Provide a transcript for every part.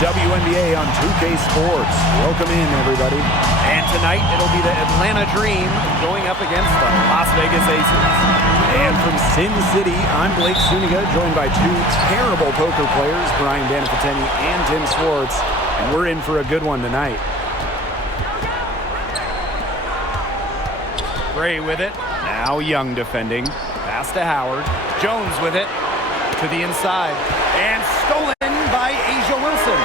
WNBA on 2K Sports. Welcome in, everybody. And tonight, it'll be the Atlanta Dream going up against the Las Vegas Aces. And from Sin City, I'm Blake Suniga, joined by two terrible poker players, Brian Danifiteni and Tim Swartz. And we're in for a good one tonight. Gray with it. Now Young defending. Pass to Howard. Jones with it. To the inside. And stolen by Asia Wilson.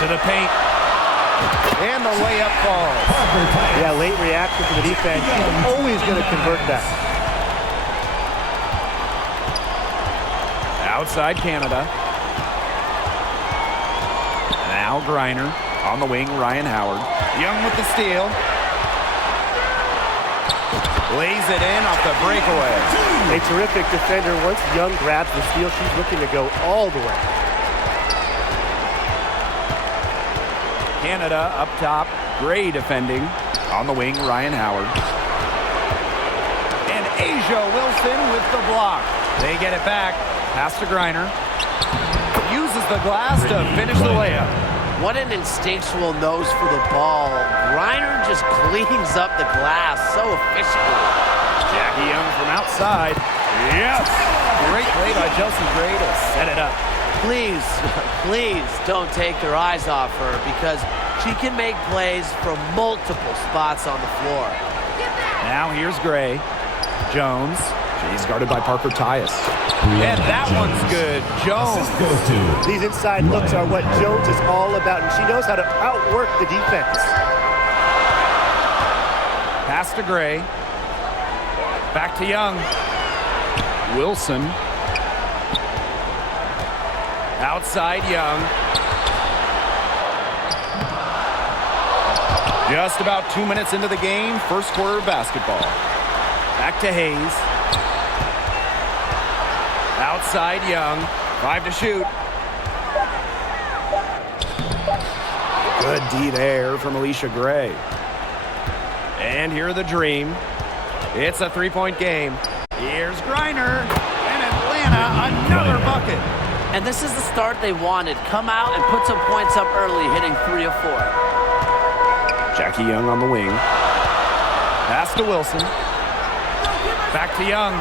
To the paint. And the layup falls. Yeah, late reaction to the defense. Always going to convert that. Outside Canada. Now Griner. On the wing, Ryan Howard. Young with the steal. Lays it in off the breakaway. A terrific defender. Once Young grabs the steal, she's looking to go all the way. Canada up top. Gray defending. On the wing, Ryan Howard. And Asia Wilson with the block. They get it back. Pass to Griner. Uses the glass to finish the layup. What an instinctual nose for the ball. Griner just cleans up the glass so efficiently. Jackie Young from outside. Yes! Great play by Chelsea Gray to set it up. Please, please don't take their eyes off her because she can make plays from multiple spots on the floor. Now here's Gray. Jones. She's guarded by Parker Tyus. And that one's good. Jones. These inside looks are what Jones is all about, and she knows how to outwork the defense. Pass to Gray. Back to Young. Wilson. Outside Young. Just about 2 minutes into the game. First quarter of basketball. Back to Hayes. Outside Young. 5 to shoot. Good D there from Alicia Gray. And here are the Dream. It's a three-point game. Here's Griner. And Atlanta, another bucket. And this is the start they wanted. Come out and put some points up early, hitting 3 of 4. Jackie Young on the wing. Pass to Wilson. Back to Young.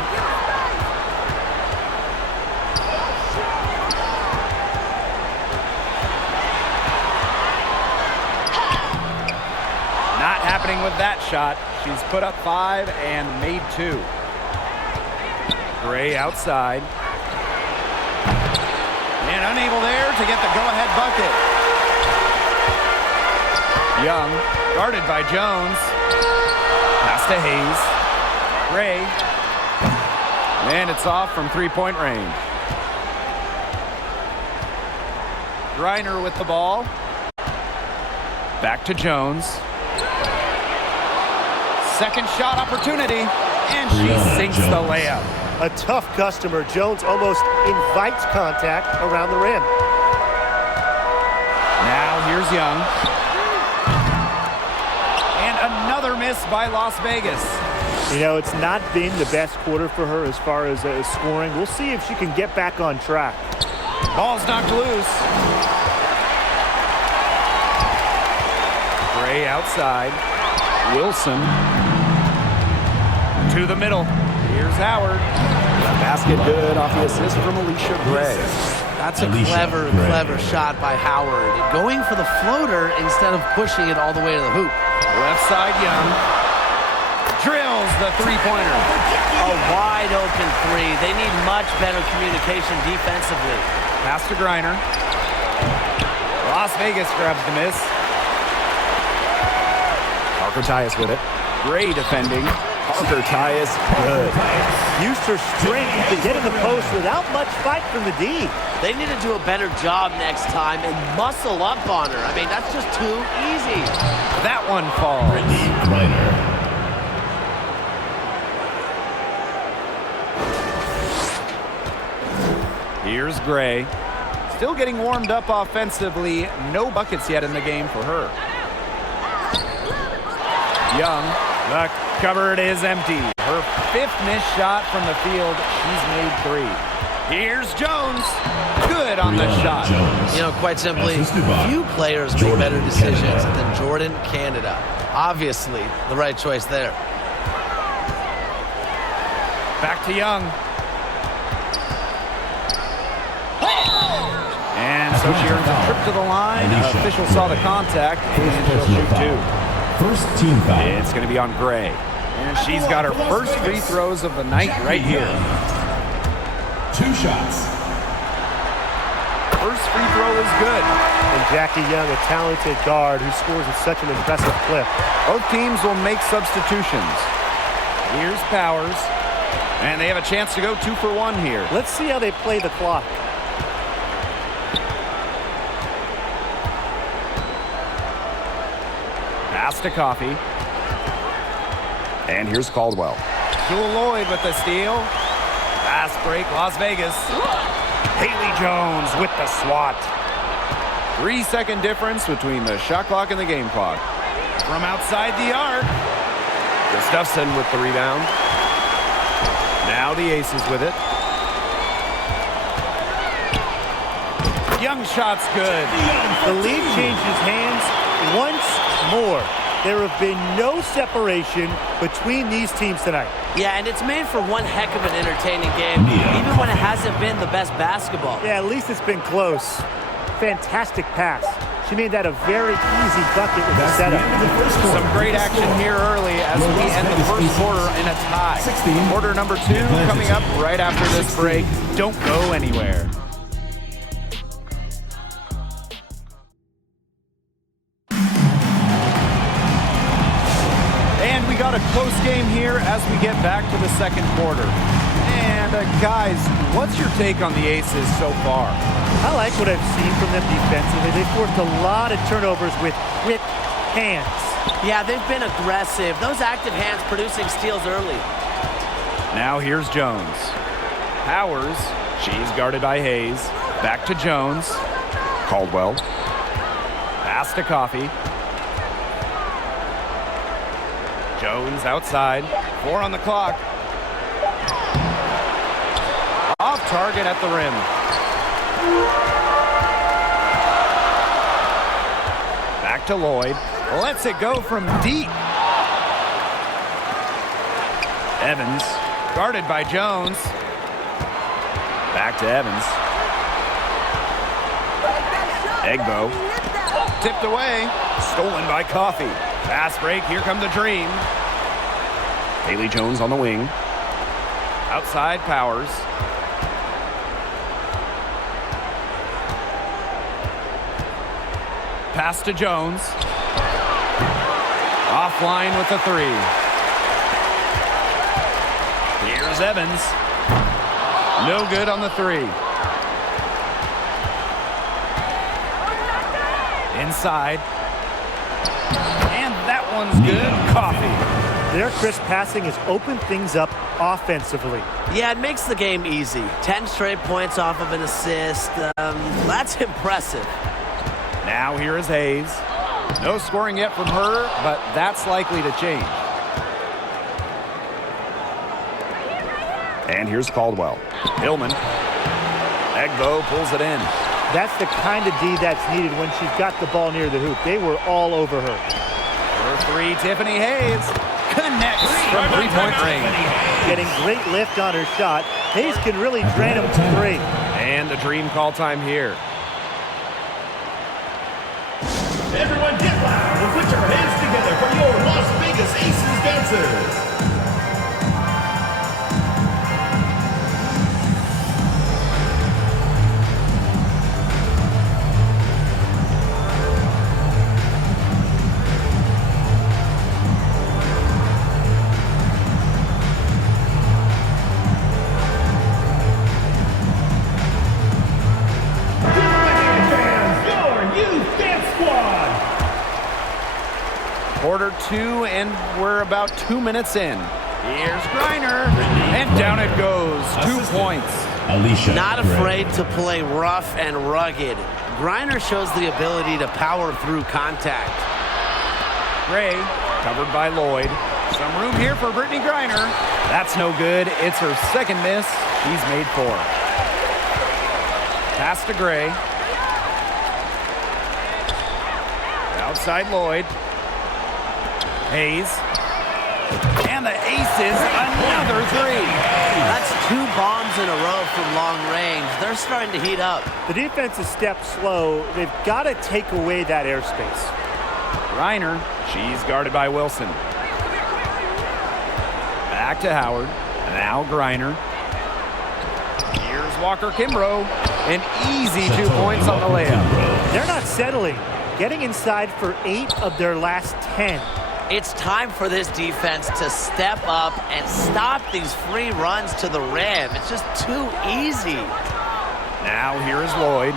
Not happening with that shot. She's put up 5 and made 2. Gray outside. And unable there to get the go-ahead bucket. Young, guarded by Jones. Pass to Hayes. Gray. And it's off from three-point range. Griner with the ball. Back to Jones. Second shot opportunity. And she sinks the layup. A tough customer. Jones almost invites contact around the rim. Now here's Young. And another miss by Las Vegas. You know, it's not been the best quarter for her as far as scoring. We'll see if she can get back on track. Ball's knocked loose. Gray outside. Wilson. To the middle. Here's Howard. The basket good off the assist from Alicia Gray. That's a clever shot by Howard. Going for the floater instead of pushing it all the way to the hoop. Left side Young. Drills the three-pointer. A wide open 3. They need much better communication defensively. Pass to Griner. Las Vegas grabs the miss. Parker Tyus with it. Gray defending. Parker Tyus good. Used her strength to get in the post without much fight from the D. They need to do a better job next time and muscle up on her. I mean, that's just too easy. That one falls. Here's Gray. Still getting warmed up offensively. No buckets yet in the game for her. Young. The cupboard is empty. Her 5th missed shot from the field. She's made 3. Here's Jones. Good on the shot. You know, quite simply, few players make better decisions than Jordan Canada. Obviously, the right choice there. Back to Young. And so she earns a trip to the line. Official saw the contact, and she'll shoot two. First team foul. It's going to be on Gray. And she's got her first free throws of the night right here. 2 shots. First free throw is good. And Jackie Young, a talented guard who scores at such an impressive clip. Both teams will make substitutions. Here's Powers. And they have a chance to go 2 for 1 here. Let's see how they play the clock. Pass to Coffee. And here's Caldwell. Jewel Lloyd with the steal. Fast break, Las Vegas. Haley Jones with the swat. 3-second difference between the shot clock and the game clock. From outside the arc. Gustafson with the rebound. Now the Aces with it. Young shot's good. The lead changes hands once more. There have been no separation between these teams tonight. Yeah, and it's made for one heck of an entertaining game, even when it hasn't been the best basketball. Yeah, at least it's been close. Fantastic pass. She made that a very easy bucket with the setup. Some great action here early as we end the first quarter in a tie. Quarter number 2 coming up right after this break. Don't go anywhere. And we got a close game here as we get back to the second quarter. And guys, what's your take on the Aces so far? I like what I've seen from them defensively. They forced a lot of turnovers with quick hands. Yeah, they've been aggressive. Those active hands producing steals early. Now here's Jones. Powers, she's guarded by Hayes. Back to Jones. Caldwell. Pass to Coffee. Jones outside. 4 on the clock. Off target at the rim. Back to Lloyd. Lets it go from deep. Evans, guarded by Jones. Back to Evans. Egbo, tipped away. Stolen by Coffee. Fast break, here come the Dream. Haley Jones on the wing. Outside Powers. Pass to Jones. Offline with the 3. Here's Evans. No good on the 3. Inside. And that one's good. Coffee. Their crisp passing has opened things up offensively. Yeah, it makes the game easy. 10 straight points off of an assist. That's impressive. Now here is Hayes. No scoring yet from her, but that's likely to change. And here's Caldwell. Hillman. Egbo pulls it in. That's the kind of D that's needed when she's got the ball near the hoop. They were all over her. For 3, Tiffany Hayes connects from 3-point range. Getting great lift on her shot. Hayes can really drain them to 3. And the Dream call time here. Everyone get loud and put your hands together for your Las Vegas Aces dancers. Quarter 2, and we're about 2 minutes in. Here's Griner, and down it goes. 2 points. Alicia Not afraid to play rough and rugged. Griner shows the ability to power through contact. Gray, covered by Lloyd. Some room here for Brittany Griner. That's no good. It's her second miss. She's made 4. Pass to Gray. Outside Lloyd. Hayes. And the aces, another three. That's 2 bombs in a row from long range. They're starting to heat up. The defense is stepped slow. They've got to take away that airspace. Reiner, she's guarded by Wilson. Back to Howard. Now Griner. Here's Walker Kimbrough. An easy 2 points on the layup. They're not settling. Getting inside for 8 of their last 10. It's time for this defense to step up and stop these free runs to the rim. It's just too easy. Now here is Lloyd.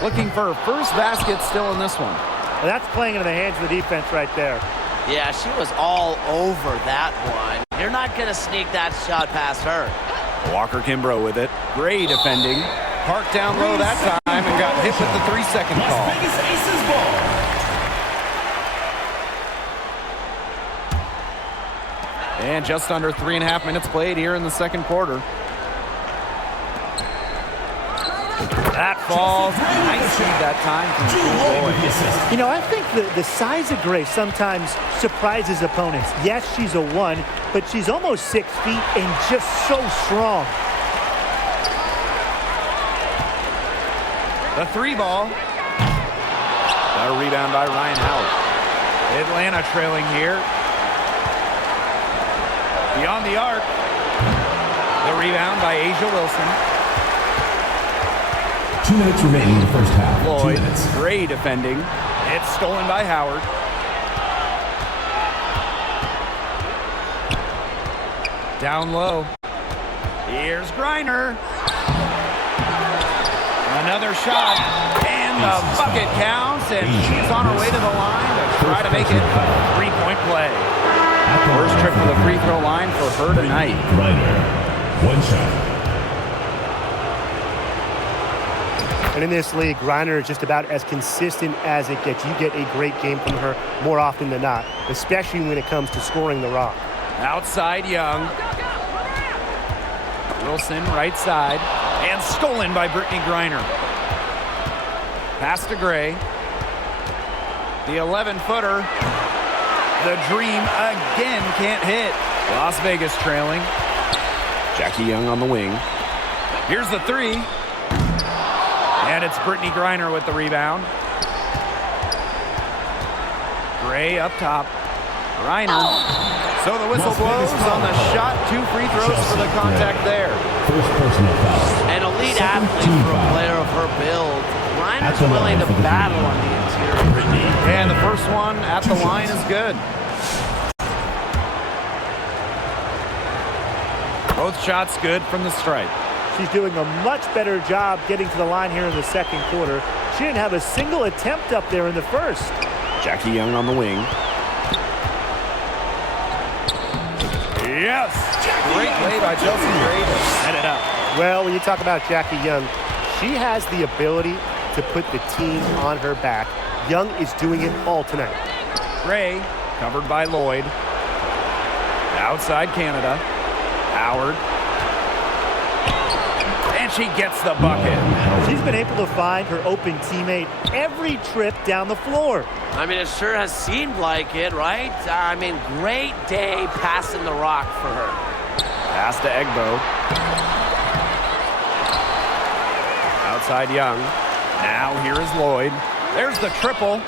Looking for her first basket still in this one. Well, that's playing into the hands of the defense right there. Yeah, she was all over that one. You're not going to sneak that shot past her. Walker Kimbrough with it. Gray defending. Parked down low that time and got hit with the 3-second call. Las Vegas Aces ball. And just under 3.5 minutes played here in the second quarter. That falls. Nice feed that time from Lloyd. You know, I think the size of Gray sometimes surprises opponents. Yes, she's a 1, but she's almost 6 feet and just so strong. The 3 ball. A rebound by Ryan Howard. Atlanta trailing here. Beyond the arc. The rebound by Asia Wilson. 2 minutes remaining in the first half. Lloyd, 2 minutes. Gray defending. It's stolen by Howard. Down low. Here's Griner. Another shot. And the bucket counts. And she's on her way to the line to try to make it a 3-point play. First trip to the free throw line for her tonight. Griner. 1 shot. And in this league, Griner is just about as consistent as it gets. You get a great game from her more often than not, especially when it comes to scoring the rock. Outside Young. Wilson right side. And stolen by Brittany Griner. Pass to Gray. The 11-footer. The dream again can't hit. Las Vegas trailing. Jackie Young on the wing. Here's the 3. And it's Brittany Griner with the rebound. Gray up top. Griner. So the whistle blows on the shot. 2 free throws for the contact there. First personal foul. An elite Second athlete team for a foul. player of her build. Griner's At the willing to line for the battle team. on the interior. And the first one at the line is good. Both shots good from the stripe. She's doing a much better job getting to the line here in the second quarter. She didn't have a single attempt up there in the first. Jackie Young on the wing. Yes! Great play by Chelsea Gray to set it up. Well, when you talk about Jackie Young, she has the ability to put the team on her back. Young is doing it all tonight. Gray, covered by Lloyd. Outside Canada. Howard. And she gets the bucket. She's been able to find her open teammate every trip down the floor. I mean, it sure has seemed like it, right? I mean, great day passing the rock for her. Pass to Egbo. Outside Young. Now here is Lloyd. There's the triple.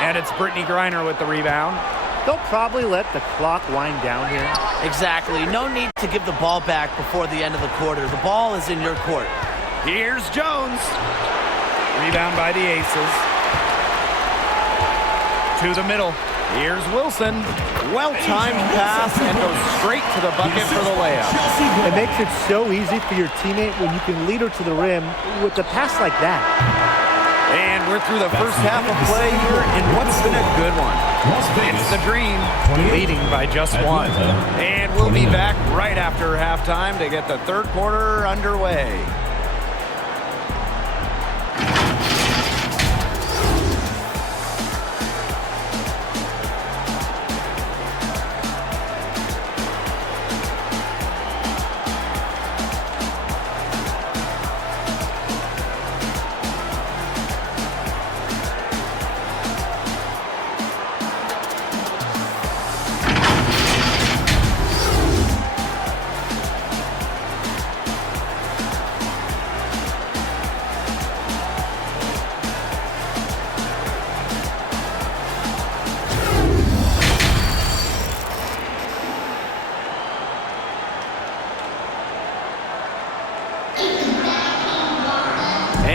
And it's Brittany Griner with the rebound. They'll probably let the clock wind down here. Exactly. No need to give the ball back before the end of the quarter. The ball is in your court. Here's Jones. Rebound by the Aces. To the middle. Here's Wilson. Well-timed pass and goes straight to the bucket for the layup. It makes it so easy for your teammate when you can lead her to the rim with a pass like that. And we're through the first half of play here in what's been a good one. It's the Dream leading by just 1. And we'll be back right after halftime to get the third quarter underway.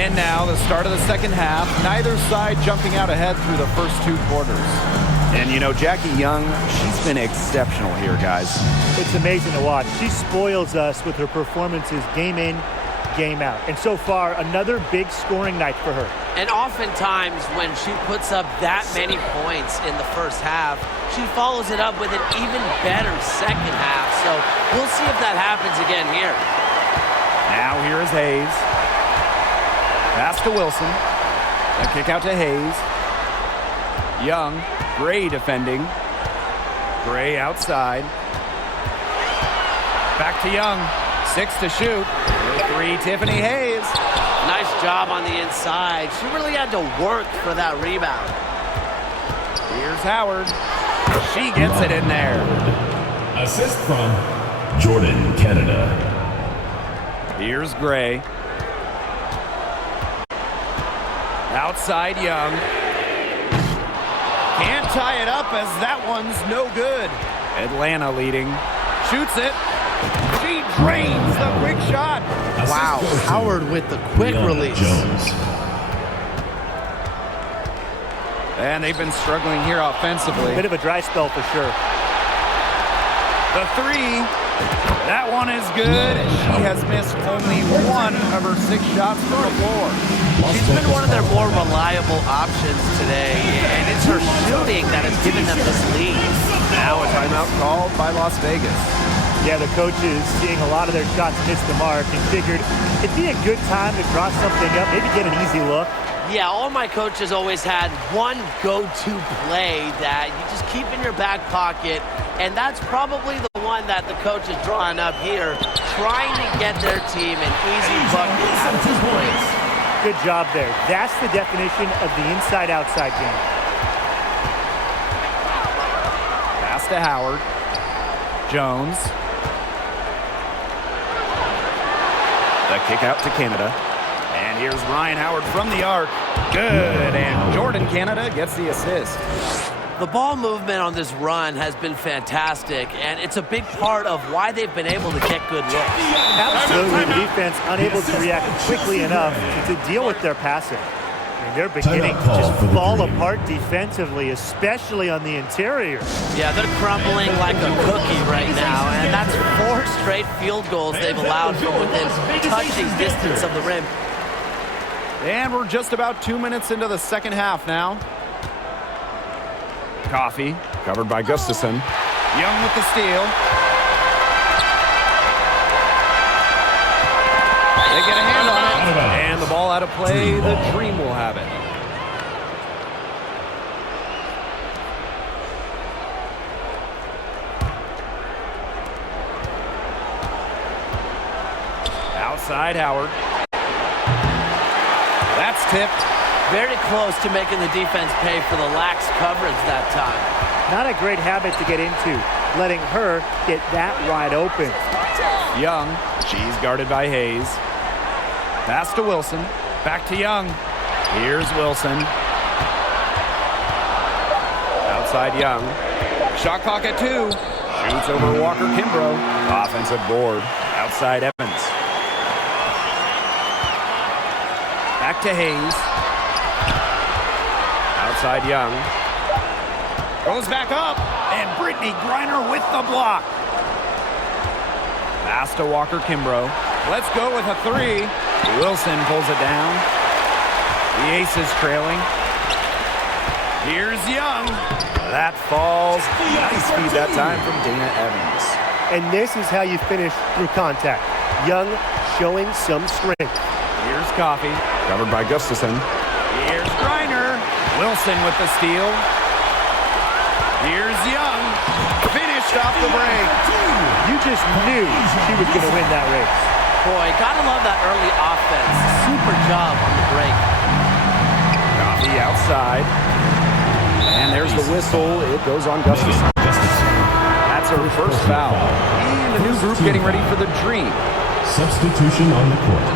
And now the start of the second half. Neither side jumping out ahead through the first 2 quarters. And, you know, Jackie Young, she's been exceptional here, guys. It's amazing to watch. She spoils us with her performances game in, game out. And so far, another big scoring night for her. And oftentimes when she puts up that many points in the first half, she follows it up with an even better second half. So we'll see if that happens again here. Now here is Hayes. Pass to Wilson. A kick out to Hayes. Young. Gray defending. Gray outside. Back to Young. 6 to shoot. 3, Tiffany Hayes. Nice job on the inside. She really had to work for that rebound. Here's Howard. She gets it in there. Assist from Jordan, Canada. Here's Gray. Outside Young. Can't tie it up as that one's no good. Atlanta leading. Shoots it. She drains the quick shot. Wow, Howard with the quick release. Jones. And they've been struggling here offensively. Bit of a dry spell for sure. The 3. That one is good. She has missed only 1 of her 6 shots from the floor. She's been one of their more reliable options today, and it's her shooting that has given them this lead. Now a timeout called by Las Vegas. Yeah, the coaches seeing a lot of their shots miss the mark and figured it'd be a good time to draw something up, maybe get an easy look. Yeah, all my coaches always had one go-to play that you just keep in your back pocket, and that's probably the one that the coach is drawing up here, trying to get their team an easy bucket out of this place. Good job there. That's the definition of the inside-outside game. Pass to Howard. Jones. The kick out to Canada. And here's Ryan Howard from the arc. Good. And Jordan Canada gets the assist. The ball movement on this run has been fantastic, and it's a big part of why they've been able to get good looks. Absolutely. The defense unable to react quickly enough to deal with their passing. And they're beginning to just fall apart defensively, especially on the interior. Yeah, they're crumbling like a cookie right now, and that's 4 straight field goals they've allowed from within touching distance of the rim. And we're just about 2 minutes into the second half now. Coffee, covered by Gustafson. Young with the steal. They get a hand on it. And the ball out of play. The Dream will have it. Outside Howard. That's tipped. Very close to making the defense pay for the lax coverage that time. Not a great habit to get into, letting her get that wide open. Young, she's guarded by Hayes. Pass to Wilson, back to Young. Here's Wilson. Outside Young. Shot clock at 2. Shoots over Walker Kimbrough. Offensive board. Outside Evans. Back to Hayes. Outside Young. Goes back up. And Brittany Griner with the block. Pass to Walker Kimbrough. Let's go with a 3. Wilson pulls it down. The Aces trailing. Here's Young. That falls. Nice feed that time from Dana Evans. And this is how you finish through contact. Young showing some strength. Here's Coffee, covered by Gustafson. Here's Griner. Wilson with the steal. Here's Young. Finished off the break. You just knew she was going to win that race. Boy, gotta love that early offense. Super job on the break. Coffee outside. And there's the whistle. It goes on Gustafson. That's her first foul. And the new group getting ready for the Dream. Substitution on the court.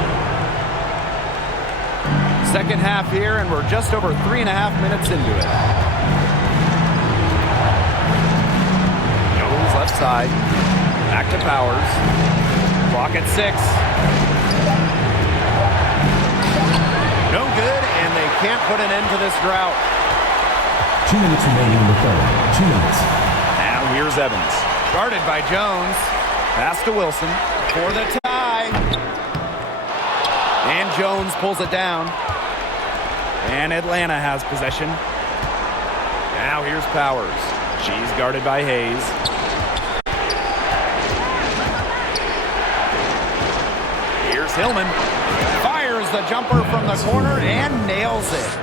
Second half here, and we're just over 3.5 minutes into it. Jones left side. Back to Powers. Clock at 6. put an end to this drought. 2 minutes remaining in the third. 2 minutes. Now here's Evans. Guarded by Jones. Pass to Wilson for the tie. And Jones pulls it down. And Atlanta has possession. Now here's Powers. She's guarded by Hayes. Here's Hillman. Fires the jumper from the corner and nails it.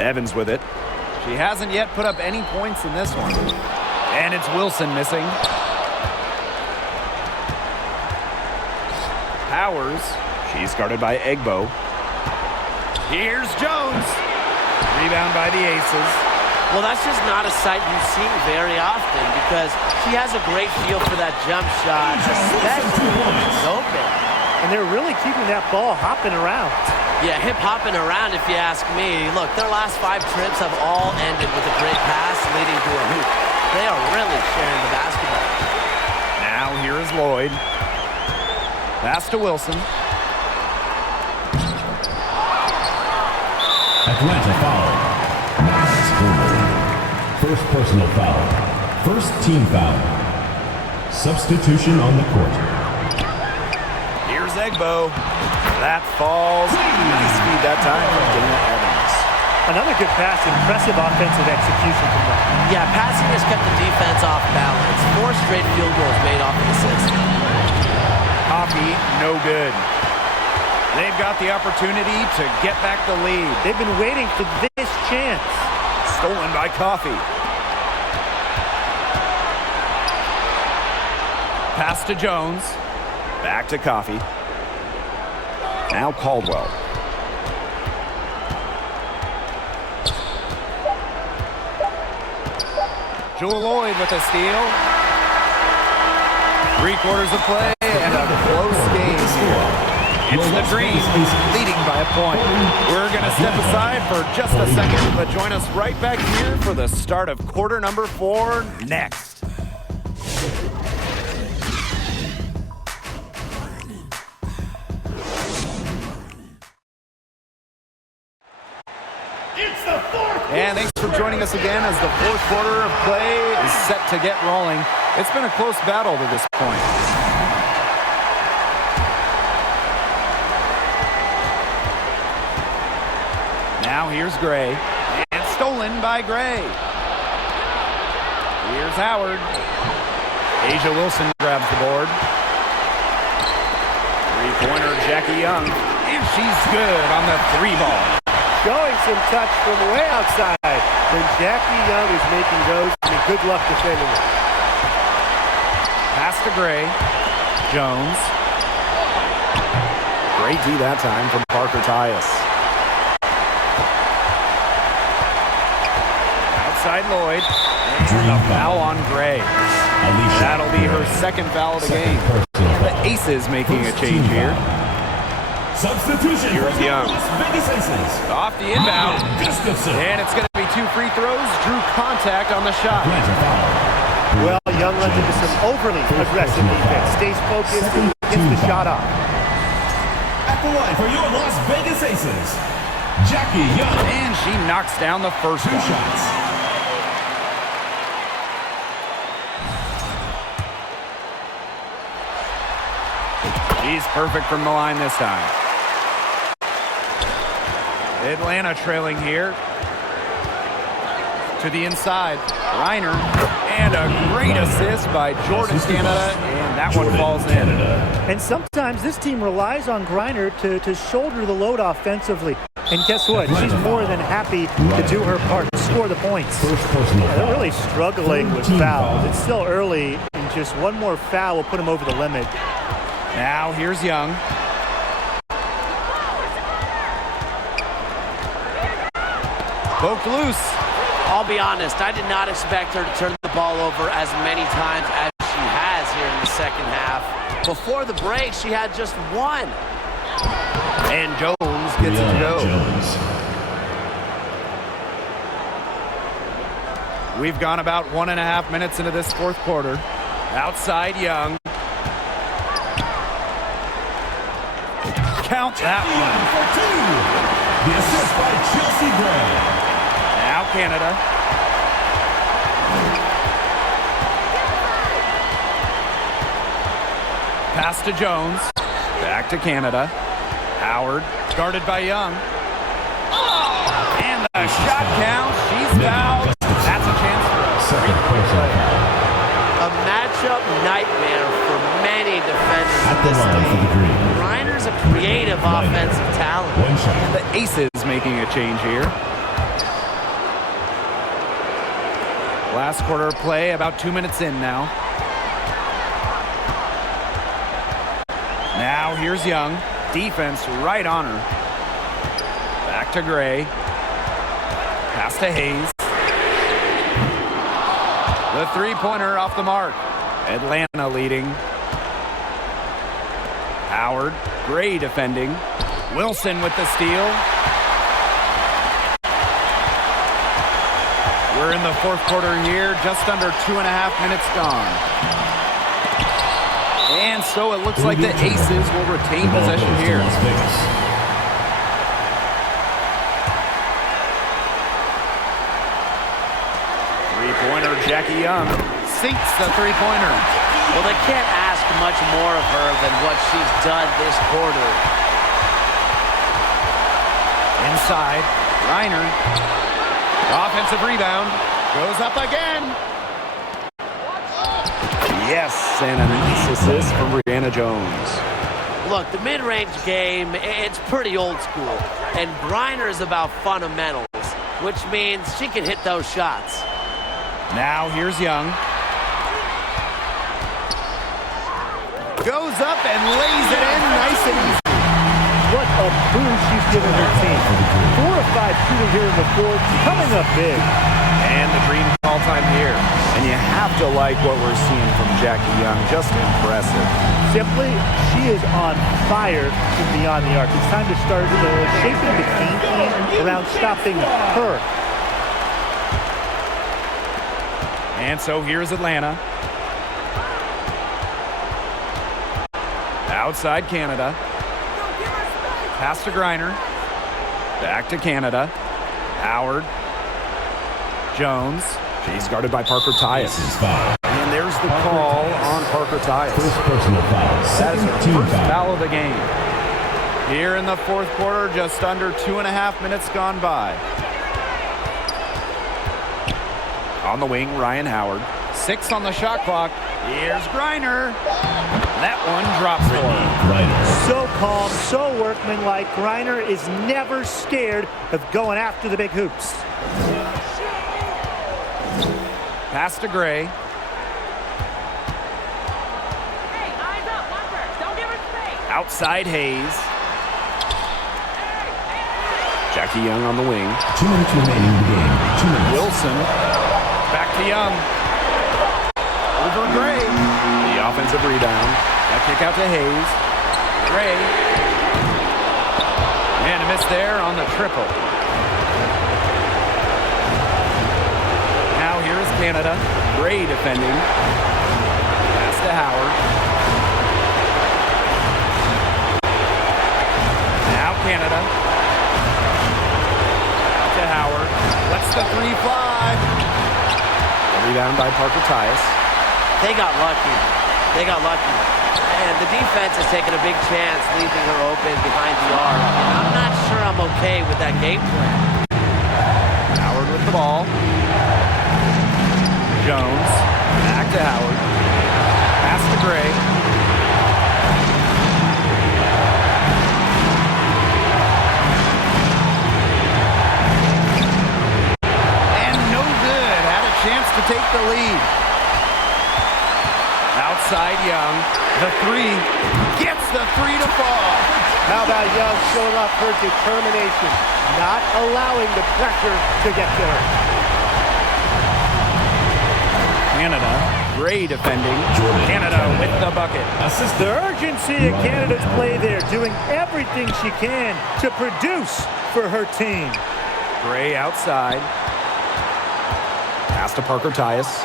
Evans with it. She hasn't yet put up any points in this one. And it's Wilson missing. Powers. She's guarded by Egbo. Here's Jones. Rebound by the Aces. Well, that's just not a sight you see very often because she has a great feel for that jump shot, especially when it's open. And they're really keeping that ball hopping around. Yeah, hip-hopping around if you ask me. Look, their last 5 trips have all ended with a great pass leading to a hoop. They are really sharing the basketball. Now here is Lloyd. Pass to Wilson. Atlanta foul. Max Boomer. First personal foul. First team foul. Substitution on the court. Here's Egbo. That falls. Nice speed that time from Dana Evans. Another good pass. Impressive offensive execution from them. Yeah, passing has kept the defense off balance. 4 straight field goals made off of assist. Coffee, no good. They've got the opportunity to get back the lead. They've been waiting for this chance. Stolen by Coffee. Pass to Jones. Back to Coffee. Now Caldwell. Jewel Lloyd with a steal. 3 quarters of play and a close game here. It's the Dream leading by a point. We're going to step aside for just a second, but join us right back here for the start of quarter number 4 next. It's the fourth. And thanks for joining us again as the 4th quarter of play is set to get rolling. It's been a close battle to this point. Now here's Gray, and stolen by Gray. Here's Howard. Asia Wilson grabs the board. 3-pointer Jackie Young, and she's good on the 3 ball. Showing some touch from way outside. When Jackie Young is making those, I mean, good luck defending it. Pass to Gray. Jones. Great D that time from Parker Tyus. Outside Lloyd. And a foul on Gray. That'll be her 2nd foul of the game. And the Aces making a change here. Substitution. Here's Young. Las Vegas Aces. Off the inbound. Gustafson. And it's going to be 2 free throws. Drew contact on the shot. Atlanta foul. Well, Young runs into some overly aggressive defense. Stays focused and gets the shot off. At the line for your Las Vegas Aces, Jackie Young. And she knocks down the first 2 one. shots. She's perfect from the line this time. Atlanta trailing here. To the inside. Reiner. And a great assist by Jordan Canada. And that one falls in. And sometimes this team relies on Griner to shoulder the load offensively. And guess what? She's more than happy to do her part, to score the points. They're really struggling with fouls. It's still early, and just one more foul will put them over the limit. Now here's Young. Poked loose. I'll be honest, I did not expect her to turn the ball over as many times as she has here in the 2nd half. Before the break, she had just 1. And Jones gets it to go. We've gone about 1.5 minutes into this 4th quarter. Outside Young. Count that one. For two. The assist by Chelsea Gray. Now Canada. Pass to Jones. Back to Canada. Howard, guarded by Young. And the shot counts. She's fouled. That's a chance for us. Second personal foul. A matchup nightmare for many defenders At in the this line for the league. green. Reiner's a creative offensive talent. One shot. The Aces making a change here. Last quarter of play, about 2 minutes in now. Now here's Young. Defense right on her. Back to Gray. Pass to Hayes. The three-pointer off the mark. Atlanta leading. Howard. Gray defending. Wilson with the steal. We're in the fourth quarter here. Just under 2.5 minutes gone. And so it looks like the Aces will retain possession here. Las Vegas. Three-pointer, Jackie Young sinks the three-pointer. Well, they can't ask much more of her than what she's done this quarter. Inside, Reiner. Offensive rebound. Goes up again. Yes, and a nice assist from Brianna Jones. Look, the mid-range game, it's pretty old school. And Griner is about fundamentals, which means she can hit those shots. Now here's Young. Goes up and lays it in nice and easy. What a boost she's given her team. 4 of 5 shooting here in the fourth, coming up big. And the dream call time here. And you have to like what we're seeing from Jackie Young. Just impressive. Simply, she is on fire from beyond the arc. It's time to start shaping the game plan around stopping her. And so here's Atlanta. Outside Canada. Pass to Griner. Back to Canada. Howard. Jones. She's guarded by Parker Tyus. And there's the call on Parker Tyus. First personal foul. That is Second her team first foul. foul of the game. Here in the fourth quarter, just under 2.5 minutes gone by. On the wing, Ryan Howard. 6 on the shot clock. Here's Griner. That one drops for her. Reiner. So calm, so workmanlike. Griner is never scared of going after the big hoops. Pass to Gray. Hey, eyes up, watch her. Don't give her space. Outside Hayes. Jackie Young on the wing. 2 minutes remaining in the game. 2 minutes. Wilson. Back to Young. Over Gray. The offensive rebound. That kick out to Hayes. Gray. And a miss there on the triple. Now here's Canada. Gray defending. Pass to Howard. Now Canada. Out to Howard. Lets the three fly. A rebound by Parker Tyus. They got lucky. They got lucky. And the defense has taken a big chance leaving her open behind the arc. And I'm not sure I'm okay with that game plan. Howard with the ball. Jones. Back to Howard. Pass to Gray. And no good. Had a chance to take the lead. Outside Young. The three. Gets the three to fall. How about Young showing off her determination, not allowing the pressure to get to her. Canada. Gray defending. Canada with the bucket. The urgency of Canada's play there, doing everything she can to produce for her team. Gray outside. Pass to Parker Tyus.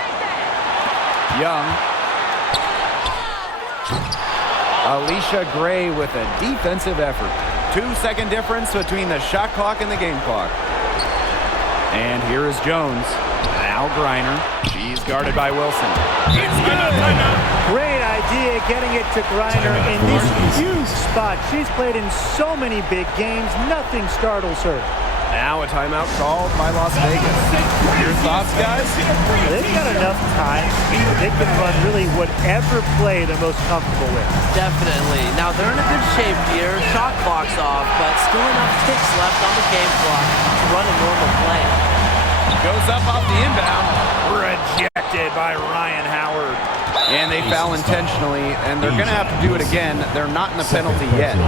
Young. Alicia Gray with a defensive effort. 2-second difference between the shot clock and the game clock. And here is Jones. Now Griner. She's guarded by Wilson. It's good. Great idea getting it to Griner in this huge spot. She's played in so many big games. Nothing startles her. Now a timeout called by Las Vegas. Your thoughts, guys? They've got enough time. They can run really whatever play they're most comfortable with. Definitely. Now, they're in a good shape here. Shot clock's off, but still enough ticks left on the game clock to run a normal play. Goes up off the inbound. Rejected by Ryan Howard. And they foul intentionally, and they're going to have to do it again. They're not in the penalty yet.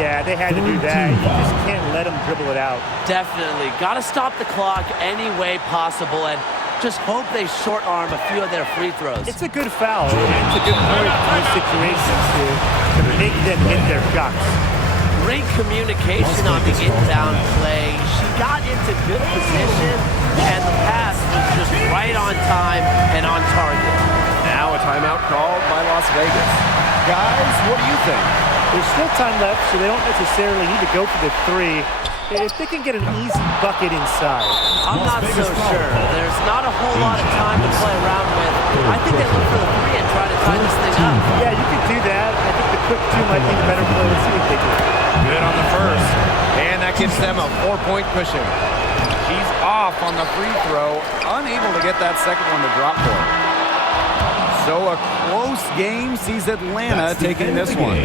Yeah, they had to do that. You just can't let them dribble it out. Definitely. Got to stop the clock any way possible and just hope they short arm a few of their free throws. It's a good foul. It's a good point in these situations to make them hit their shots. Great communication on the inbound play. She got into good position, and the pass was just right on time and on target. Now a timeout called by Las Vegas. Guys, what do you think? There's still time left, so they don't necessarily need to go for the three. If they can get an easy bucket inside. I'm not so sure. There's not a whole lot of time to play around with. I think they look for the three and try to tie this thing up. Yeah, you could do that. I think the quick two might be the better play. Let's see what they do. Good on the first. And that gives them a 4-point cushion. She's off on the free throw, unable to get that second one to drop for her. So a close game sees Atlanta taking this one.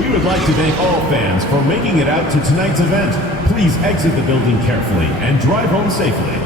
We would like to thank all fans for making it out to tonight's event. Please exit the building carefully and drive home safely.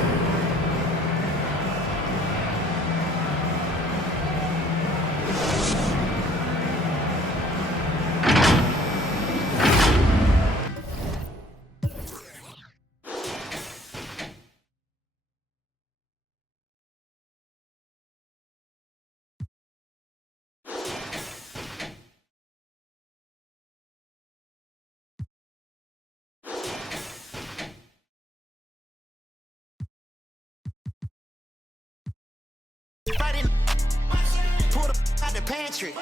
Pulled up out the pantry.